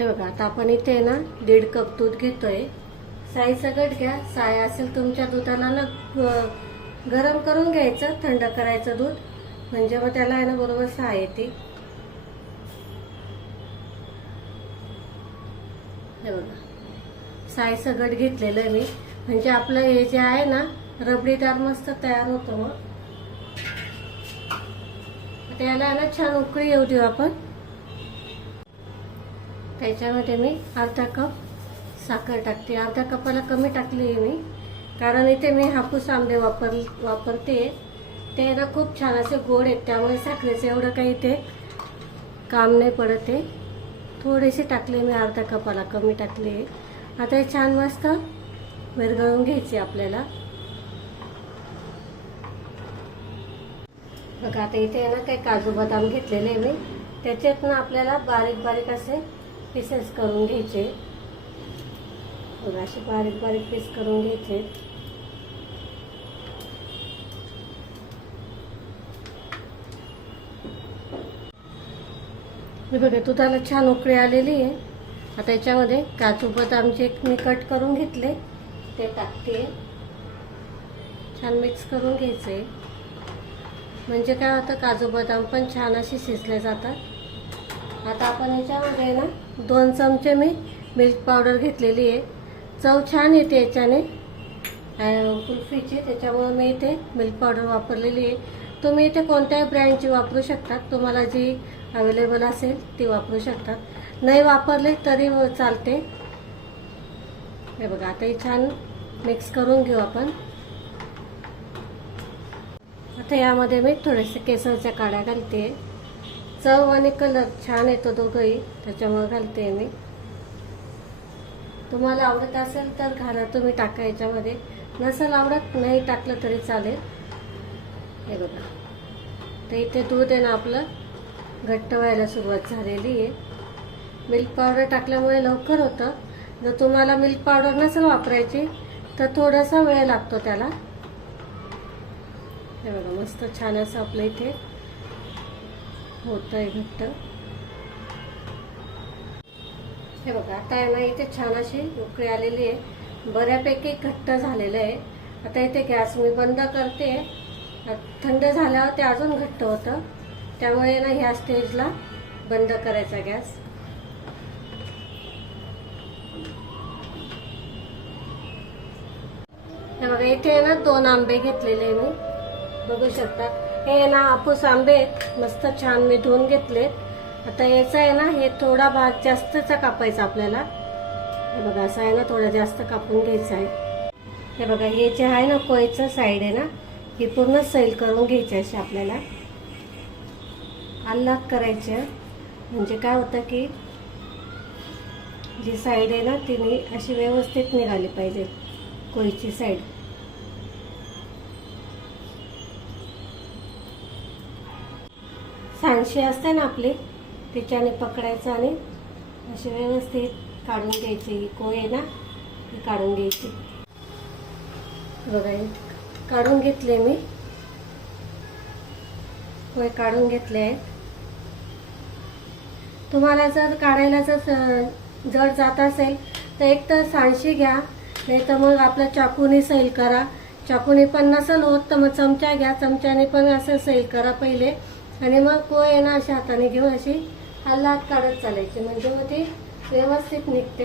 हे बघा, आता आपण इथे ना 1.5 कप दूध घेतोय. साई सगट घ्या. साय असेल तुमच्या दुधाला ना गरम करून घ्यायचं, थंड करायचं दूध, म्हणजे मग त्याला आहे ना बरोबर साय येते. हे बघा, साय सगट घेतलेलं आहे मी, म्हणजे आपलं हे जे आहे ना रबडीदार मस्त तयार होतं. मग त्याला ना छान उकळी येऊ देऊ आपण. त्याच्यामध्ये मी अर्धा कप साखर टाकते. अर्धा कपाला कमी टाकली आहे मी, कारण इथे मी हापूस आंबे वापरते. ते ना खूप छान असे गोड आहेत, त्यामुळे साखरेचं एवढं काही ते काम नाही पडत. ते थोडेसे टाकले मी, अर्धा कपाला कमी टाकले. आता हे छान मस्त विरघळून घ्यायचे आपल्याला. बघा, आता इथे ना काही काजू बदाम घेतलेले मी, त्याच्यात ना आपल्याला बारीक बारीक असे पीसेस करून घ्यायचे. बघा, असे बारीक बारीक पीस करून घ्यायचे. हे बघा, दुधाला छान उकळी आलेली आहे. आता याच्यामध्ये काजू बदाम जे मी कट करून घेतले ते टाकते. छान मिक्स करून घ्यायचे, म्हणजे काय होतं, काजू बदाम पण छान असे शिजले जातात. आता आपण याच्यामध्ये ना 2 चमचे मी मिल्क पावडर घेतलेली आहे. चव छान येते याच्याने कुल्फीची, त्याच्यामुळे मी इथे मिल्क पावडर वापरलेली आहे. तुम्ही इथे कोणत्याही ब्रँडची वापरू शकतात, तुम्हाला जी अवेलेबल असेल ती वापरू शकतात. नाही वापरले तरी चालते. हे बघा, आता हे छान मिक्स करून घेऊ आपण. आता यामध्ये मी थोडेसे केसरच्या काड्या घालते. चव आणि कलर छान येतो दोघंही, त्याच्यामुळे घालते मी. तुम्हाला आवडत असेल तर घाला, तुम्ही टाका याच्यामध्ये. नसेल आवडत नाही टाकलं तरी चालेल. हे बघा, तर इथे दूध आहे ना आपलं घट्ट व्हायला सुरुवात झालेली आहे. मिल्क पावडर टाकल्यामुळे लवकर होतं. जर तुम्हाला मिल्क पावडर नसेल वापरायची तर थोडासा वेळ लागतो त्याला. हे बघा, मस्त छान असं आपलं इथे होतंय घट्ट. हे बघा, आता आहे ना इथे छान अशी उकळी आलेली आहे, बऱ्यापैकी घट्ट झालेलं आहे. आता इथे गॅस मी बंद करते. थंड झाल्यावर ते अजून घट्ट होतं, त्यामुळे ना ह्या स्टेजला बंद करायचा गॅस. हे बघा, इथे ना 2 आंबे घेतलेले मी, बघू शकता. हे ना हापूस आंबे आहेत, मस्त छान मी धुवून घेतलेत. आता याचा आहे ना हे थोडा भाग जास्तचा कापायचा आपल्याला. हे बघा, असं आहे ना थोडा जास्त कापून घ्यायचा आहे. हे बघा, हे जे आहे ना कोयचं साईड आहे ना, ही पूर्ण सैल करून घ्यायची अशी आपल्याला. अलग करायचं, म्हणजे काय होतं की जी साईड आहे ना ती अशी व्यवस्थित निघाली पाहिजे, कोयची साईड. सांडशी असते ना आपली, तिच्याने पकडायचं आणि अशी व्यवस्थित काढून घ्यायची. ही कोय आहे ना ती काढून घ्यायची. बघा, काढून घेतले मी, कोय काढून घेतले आहे. तुम्हाला जर काढायला जर जात असेल तर एक तर सांडशी घ्या, नाही तर मग आपल्या चाकूने सैल करा. चाकूने पण नसेल होत तर मग चमचा घ्या, चमच्याने पण असं सैल करा पहिले, आणि मग कोय आहे ना अशा हाताने घेऊन अशी हल्लात काढत चालायची, म्हणजे मग ती व्यवस्थित निघते.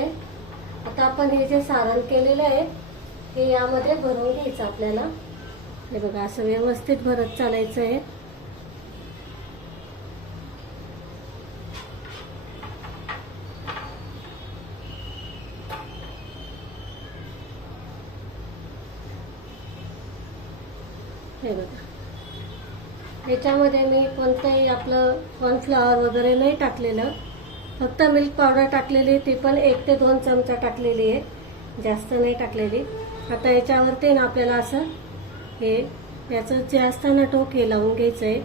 आता आपण हे जे सारण केलेलं आहे हे यामध्ये भरून घ्यायचं आपल्याला. हे बघा, असं व्यवस्थित भरत चालायचं आहे. हे बघा, याच्यामध्ये मी कोणतंही आपलं कॉर्नफ्लॉवर वगैरे नाही टाकलेलं, फक्त मिल्क पावडर टाकलेली, ती पण 1 ते 2 चमचा टाकलेली आहे, जास्त नाही टाकलेली. आता याच्यावरती ना आपल्याला असं हे याचं जे असतं ना टोक हे लावून घ्यायचं आहे.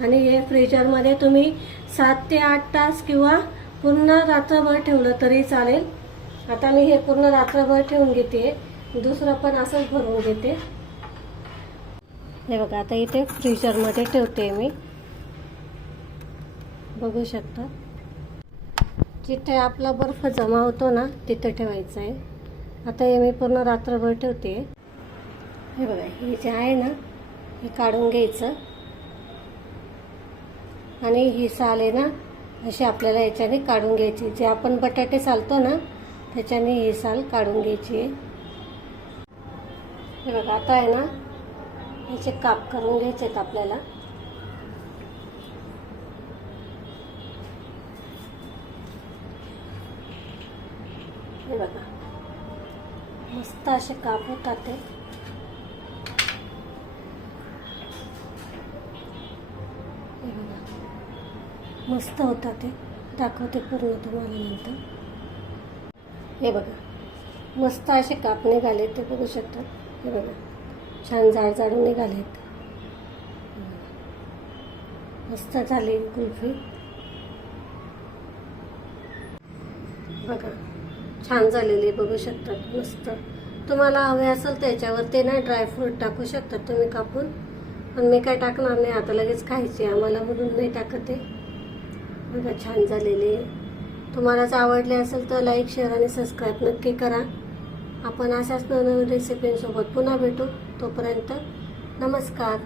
आणि हे फ्रीजरमध्ये तुम्ही 7 ते 8 तास किंवा पूर्ण रात्रभर ठेवलं तरी चालेल. आता मी हे पूर्ण रात्रभर ठेवून घेते, दुसरं पण असंच भरून घेते. हे बघा, आता इथे फ्रीजरमध्ये ठेवते मी, बघू शकता. जिथे आपला बर्फ जमा होतो ना तिथे ठेवायचं आहे. आता हे मी पूर्ण रात्रभर ठेवते. हे बघा, हे जे आहे ना हे काढून घ्यायचं आणि ही साल आहे ना अशी आपल्याला याच्याने काढून घ्यायची. जे आपण बटाटे सालतो ना त्याच्याने ही साल काढून घ्यायची आहे. हे बघा, आता आहे ना याचे काप करून घ्यायचे आहेत आपल्याला. हे बघा, मस्त असे काप होतात ते. हे बघा, मस्त होतात ते. दाखवते पूर्ण तुम्हाला नंतर. हे बघा, मस्त असे काप निघाले ते बघू शकता. हे बघा, छान जाड जाडून निघालेत. मस्त झाली कुल्फी. बघा, छान झालेली बघू शकतात. मस्त. तुम्हाला हवे असेल त्याच्यावरती ना ड्रायफ्रूट टाकू शकतात तुम्ही कापून, पण मी काय टाकणार नाही आता, लगेच खायची आम्हाला म्हणून नाही टाकत आहे. बघा, छान झालेली आहे. तुम्हाला जर आवडले असेल तर लाईक, शेअर आणि सबस्क्राईब नक्की करा. आपण अशाच नवनवीन रेसिपींसोबत पुन्हा भेटू. तोपर्यंत नमस्कार.